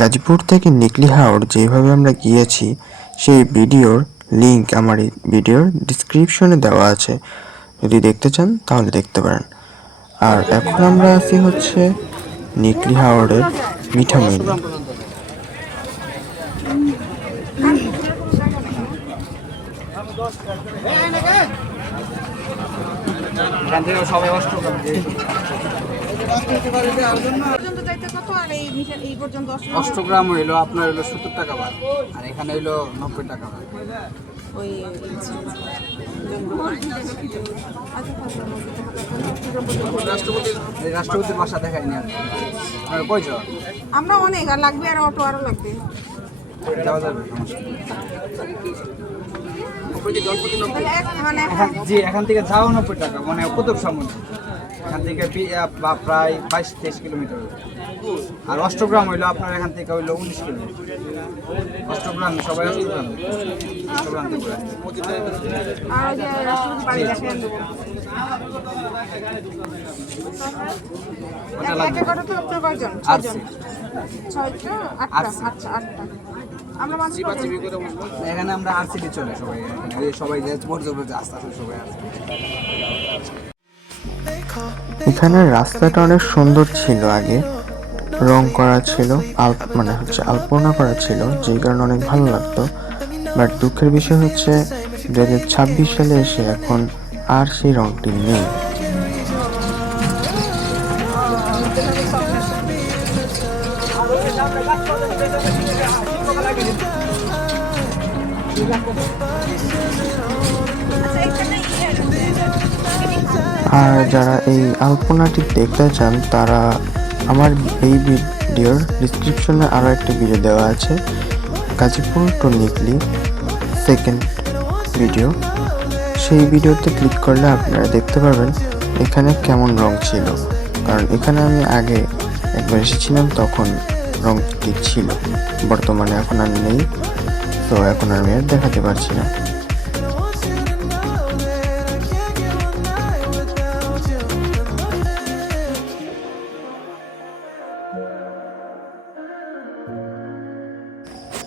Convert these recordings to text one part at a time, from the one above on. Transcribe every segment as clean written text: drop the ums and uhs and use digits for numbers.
গাজীপুর থেকে নিকলি হাওর যেভাবে আমরা গিয়েছি সেই ভিডিওর লিংক আমার এই ভিডিওর ডিসক্রিপশনে দেওয়া আছে। যদি দেখতে চান তাহলে দেখতে পারেন। আর এখন আমরা আছি হচ্ছে নিকলি হাওরের মিঠামইনে। অষ্টগ্রাম হইলো আপনার হইলো 70 টাকা ভাড়া, আর এখানে হইলো 90 টাকা ভাড়া। রাষ্ট্রপতির বাসা দেখায়নি আপনার কয়জন? আমরা অনেক, আর লাগবে আর অটো আরো লাগবে। যাওয়া যাবে মানে জি, এখান থেকে যাও 90 টাকা, মানে কুতুব সমুদ্র এখান থেকে প্রায় 22-23 কিলোমিটার। আর অষ্টগ্রাম হইলো আপনার এখান থেকে হইলো 19 কিলোমিটার। অষ্টগ্রাম সবাই অষ্টগ্রাম থেকে আর যে রাষ্ট্রপতি বাড়ি দেখেন দেবো। একে করে তো আপনার কয়জন? ছয়জন। ছয়টা, আটটা। আমরা মাঝে এখানে আমরা আরসিডি চলে সবাই, সবাই যে আস্তে আস্তে সবাই আছে। এখানে রাস্তাটা অনেক সুন্দর ছিল, আগে রং করা ছিল, আলপনা করা ছিল, যেই কারণে অনেক ভালো লাগতো। বাট দুঃখের বিষয় হচ্ছে 2026 সালে এসে এখন আর সেই রংটি নেই। আর যারা এই আলপনাটি দেখতে চান তারা আমার এই ভিডিওর ডিসক্রিপশনে আরও একটা ভিডিও দেওয়া আছে, গাজীপুর টু নিকলি সেকেন্ড ভিডিও। সেই ভিডিওতে ক্লিক করলে আপনারা দেখতে পারবেন এখানে কেমন রং ছিল, কারণ এখানে আমি আগে একবার এসেছিলাম, তখন রংটি ছিল। বর্তমানে এখন আর নেই, তো এখন আমি আর দেখাতে পারছি না।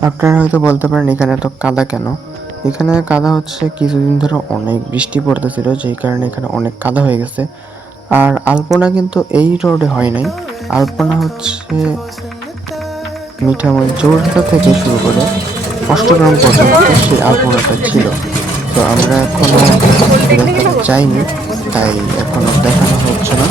আপনারা হয়তো বলতে পারেন এখানে তো কাদা কেন? এখানে কাদা হচ্ছে কিছুদিন ধরে অনেক বৃষ্টি পড়তেছিল, যেই কারণে এখানে অনেক কাদা হয়ে গেছে। আর আলপনা কিন্তু এই রোডে হয় নাই, আলপনা হচ্ছে মিঠামই চৌরাস্তা থেকে শুরু করে অষ্টগ্রাম পর্যন্ত সেই আলপনাটা ছিল। তো আমরা এখনো যাইনি, তাই এখনো দেখানো হচ্ছে না।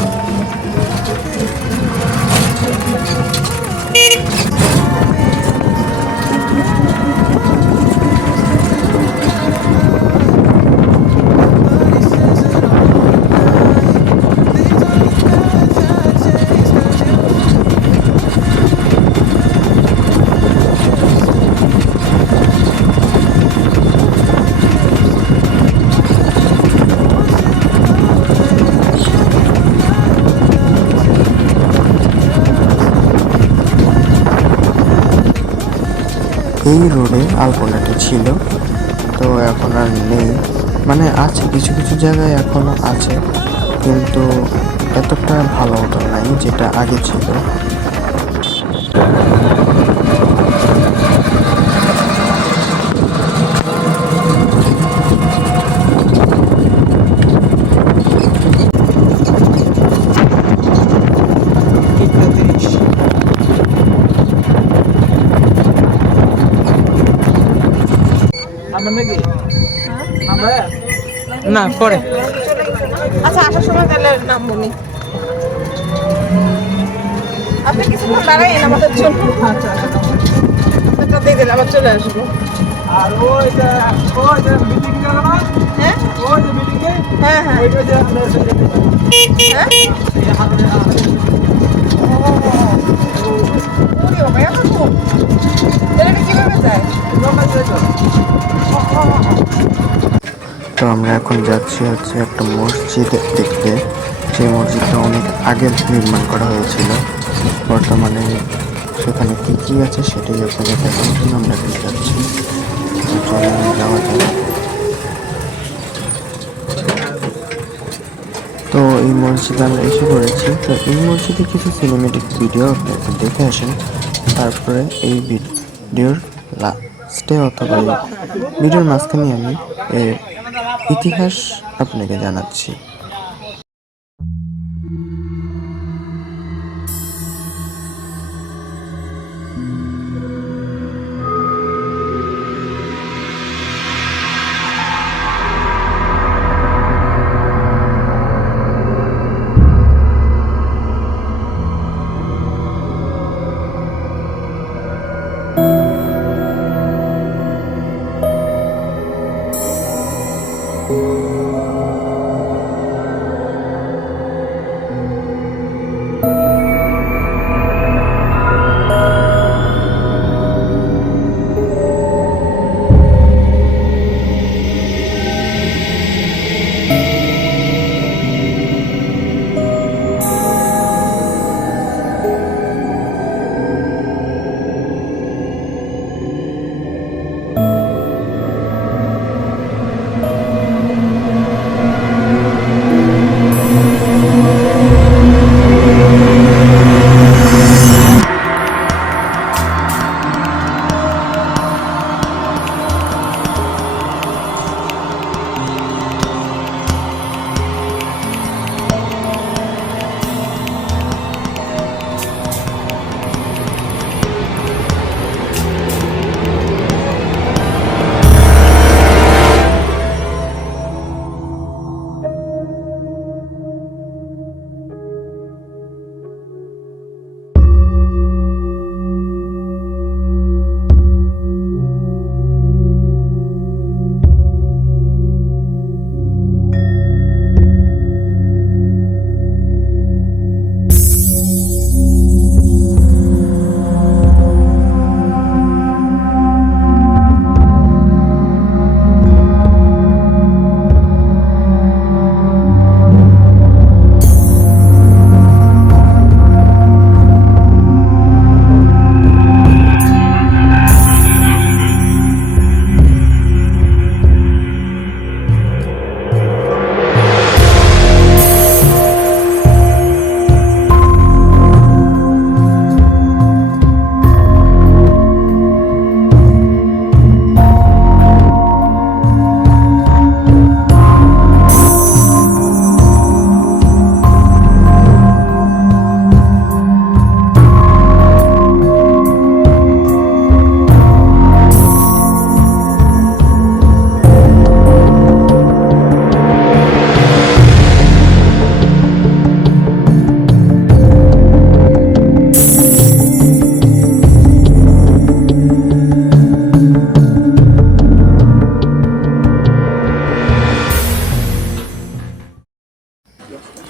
এই রোডে আলপনাটি ছিল, তো এখন আর নেই। মানে আছে কিছু কিছু জায়গায় এখনো আছে, কিন্তু এতটা ভালো মতো নাই যেটা আগে ছিল। না পরে, আচ্ছা আসার সময় তাহলে নামবো নি। আপনি কিছুক্ষণ দাঁড়াইন আমাদের জন্য। আচ্ছা দিয়ে দিলে আবার চলে আসবো। আর ওইটা মিটিং গেল না? হ্যাঁ ওই যে মিটিং হ্যাঁ হ্যাঁ ওইটা যে আপনার তো আমরা এখন যাচ্ছি হচ্ছে একটা মসজিদ দেখতে। সেই মসজিদটা অনেক আগে নির্মাণ করা হয়েছিল, বর্তমানে সেখানে কি কি আছে সেটাই আপনাদের দেখানোর জন্য আমরা এখন যাচ্ছি। চলে যাওয়া যায়। তো এই মসজিদে আমরা এসে পড়েছি। তো এই মসজিদে কিছু সিনেমেটিক ভিডিও আপনারা দেখে আসেন, তারপরে এই ভিডিওর লাস্টে অথবা এই ভিডিওর মাঝখানে আমি এর ইতিহাস আপনাকে জানাচ্ছি।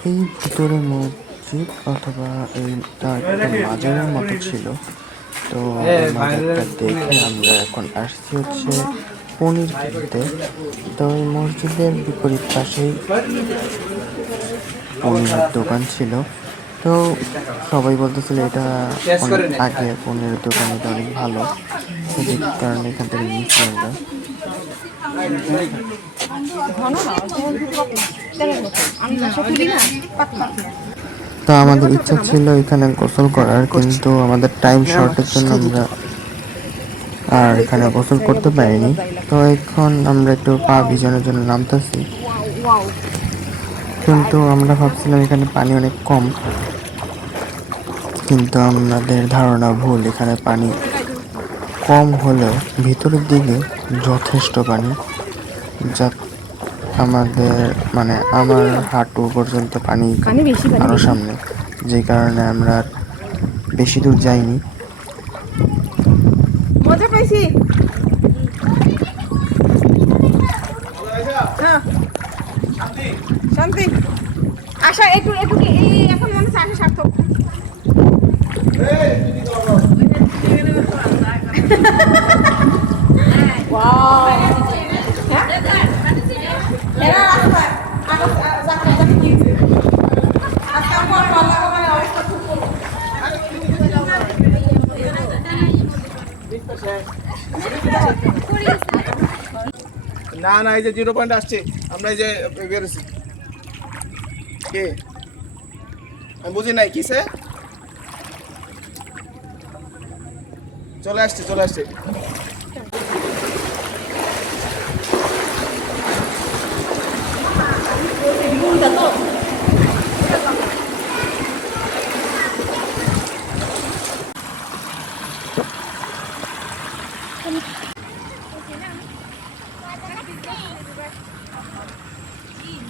এই ভিতরে মসজিদ অথবা এইটা একটা মাজারের মতো ছিল। তো মাজারটা দেখে আমরা এখন আসছি হচ্ছে পনির কিনতে। তো এই মসজিদের বিপরীত পাশেই পনিরের দোকান ছিল। তো সবাই বলতেছিল এটা অনেক আগে পনিরের দোকান, এটা অনেক ভালো, তো যে কারণে এখান থেকে নিচ্ছি আমরা। তো আমাদের ইচ্ছা ছিল এখানে গোসল করার, কিন্তু আমাদের টাইম শর্টের জন্য আমরা আর এখানে গোসল করতে পারিনি। তো এখন আমরা একটু পা ভিজানোর জন্য নামতেছি, কিন্তু আমরা ভাবছিলাম এখানে পানি অনেক কম, কিন্তু আমাদের ধারণা ভুল। এখানে পানি কম হলেও ভিতরের দিকে যথেষ্ট পানি, যা আমাদের মানে আমার হাঁটু পর্যন্ত পানি আরো সামনে, যে কারণে আমরা বেশি দূর যাইনি। মজা পাইছি। শান্তি আশা একটু একটু এখন মনে হচ্ছে আশা সার্থক। না না, এই যে 0 পয়েন্ট আসছে, আমরা এই যে বেরোছি। কে আমি বুঝি নাই কিসে চলে আসছে চলে আসছে।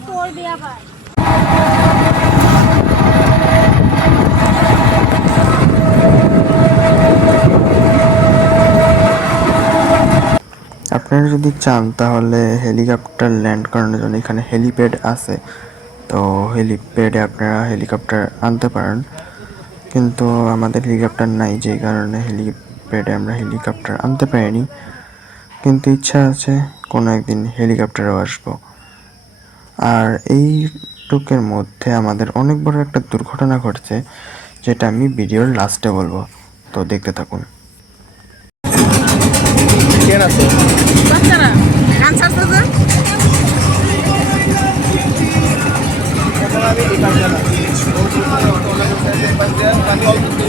পড়বে আবার। আপনারা যদি চান তাহলে হেলিকপ্টার ল্যান্ড করানোর জন্য এখানে হেলিপ্যাড আছে, তো হেলিপ্যাডে আপনারা হেলিকপ্টার আনতে পারেন, কিন্তু আমাদের হেলিকপ্টার নাই, যে কারণে হেলিপ্যাডে আমরা হেলিকপ্টার আনতে পারিনি, কিন্তু ইচ্ছা আছে কোনো একদিন হেলিকপ্টারেও আসবো। আর এই টুকের মধ্যে আমাদের অনেক বড় একটা দুর্ঘটনা ঘটছে, যেটা আমি ভিডিওর লাস্টে বলবো, তো দেখতে থাকুন। কেন আছে বাচ্চারা গান ছাড়ছে যে এখন আমি এই পাশে না এই পাশে আমি অল্প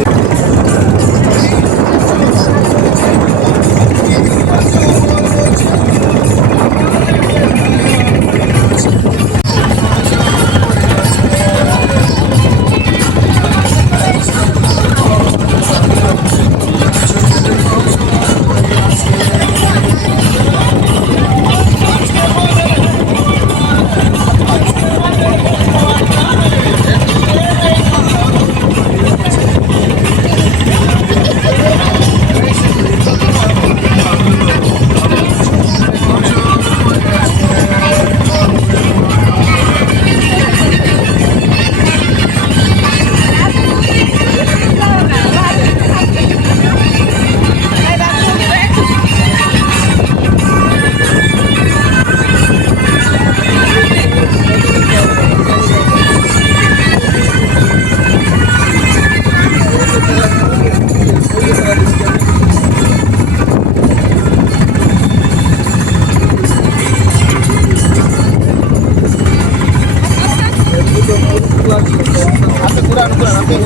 আপনি ঘুরান ঘুরান আপনি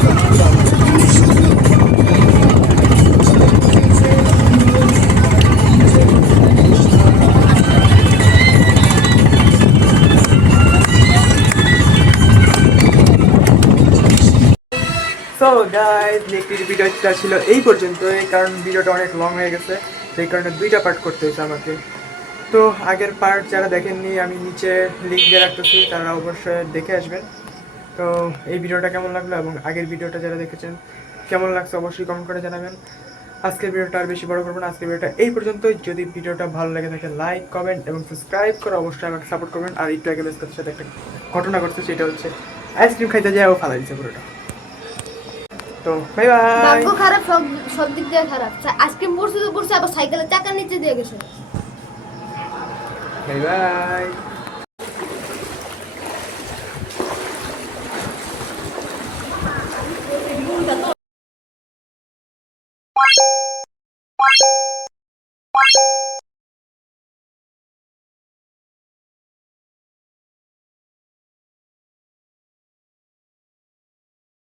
সো গাইজ নেক্সট ভিডিওটা ছিল এই পর্যন্তই, কারণ ভিডিওটা অনেক লং হয়ে গেছে, সেই কারণে দুইটা পার্ট করতে হয়েছে আমাকে। তো আগের পার্ট যারা দেখেননি আমি নিচে লিঙ্ক দিয়ে রাখতেছি, তারা অবশ্যই দেখে আসবেন। তো এই ভিডিওটা কেমন লাগলো এবং আগের ভিডিওটা যারা দেখেছেন কেমন লাগছে অবশ্যই কমেন্ট করে জানাবেন। আজকের ভিডিওটা আর বেশি বড় করবো না, আজকের ভিডিওটা এই পর্যন্তই। যদি ভিডিওটা ভালো লাগে থাকে লাইক কমেন্ট এবং সাবস্ক্রাইব করে অবশ্যই আমাকে সাপোর্ট করবেন। আর একটু আগে বেস্তের সাথে একটা ঘটনা ঘটছে, সেটা হচ্ছে আইসক্রিম খাইতে যায় ও ফালা দিচ্ছে পুরোটা। তো বাই বাই। ভাগ্য খারাপ, সব সব দিক দিয়ে খারাপ। আইসক্রিম পড়ছে তো পড়ছে, আবার সাইকেলের চাকার নিচে দিয়ে গেছে। Bye bye.